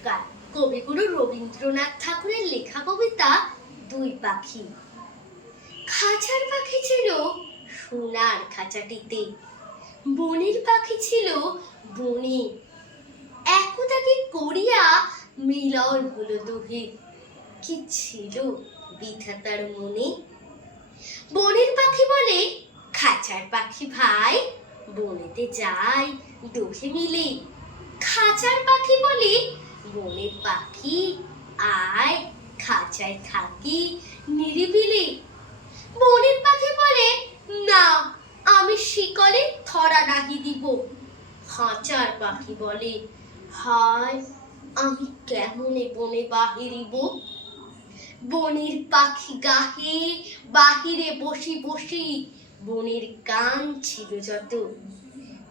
নমস্কার। কবিগুরু রবীন্দ্রনাথ ঠাকুরের লেখা কবিতা দুই পাখি। খাঁচার পাখি ছিল সোনার খাঁচাটিতে। বনের পাখি ছিল বনে। একদাকে করিয়া মিলন হলো দুহে। কি ছিল বিধাতার মনে? বনের পাখি বলে, খাঁচার পাখি ভাই, বনেতে যাই দুহে মিলে। খাঁচার পাখি বলে বনের পাখি, আয়, খাঁচায় থাকি, নিরিবিলি। বনের পাখি বলে, না, আমি শিকলে থরা নাহি দিব। খাঁচার পাখি বলে, হায়, আমি কেমনে বনে বাহিরিব? বনের পাখি গাহে, বাহিরে বসি বসি, বনের গান ছিল যত।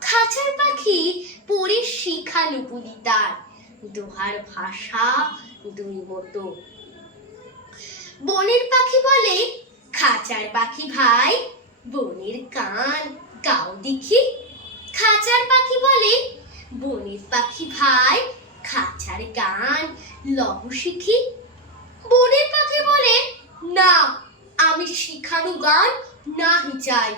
খাঁচার পাখি পড়ে শিখানো বলি তার। দোহার ভাষা দুই মতো বনের পাখি বলে, খাঁচার পাখি ভাই, বনের গান গাও দেখি। খাঁচার পাখি বলে, বনের পাখি ভাই, খাঁচার গান, লহ শিখি। বনের পাখি বলে, না, আমি শিখানো গান নাহি চাই।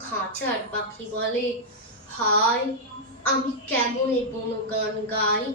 খাঁচার পাখি বলে, হায়, আমি কেমনে বন গান গাই?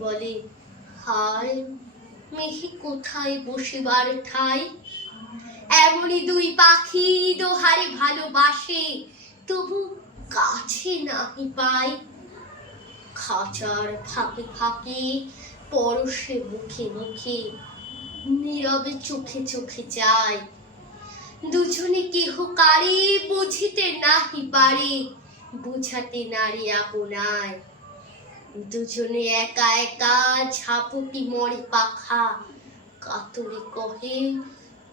বলে, হায় মেঘে কোথায় বসিবার ঠাই? এমনই দুই পাখি দোহারে ভালোবাসে, তবু কাছে নাহি পাই। খাঁচার ফাঁকে ফাঁকে পরশে মুখে মুখে নীরবে চোখে চোখে যায়। দুজনে কেহ কারে বুঝিতে নাহি পারে, বুঝাতে নারী আপনায়। দুজনে একা একা ঝাপটি মরে পাখা। কাতরে কহে,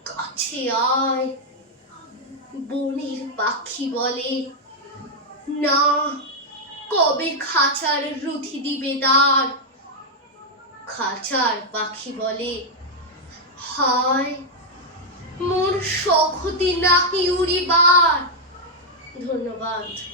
কাছে আয়। বনের পাখি বলে, না, কবে খাঁচার রুধি দিবে দ্বার? খাঁচার পাখি বলে, হায়, মোর সখতি নাহি উড়িবার। ধন্যবাদ।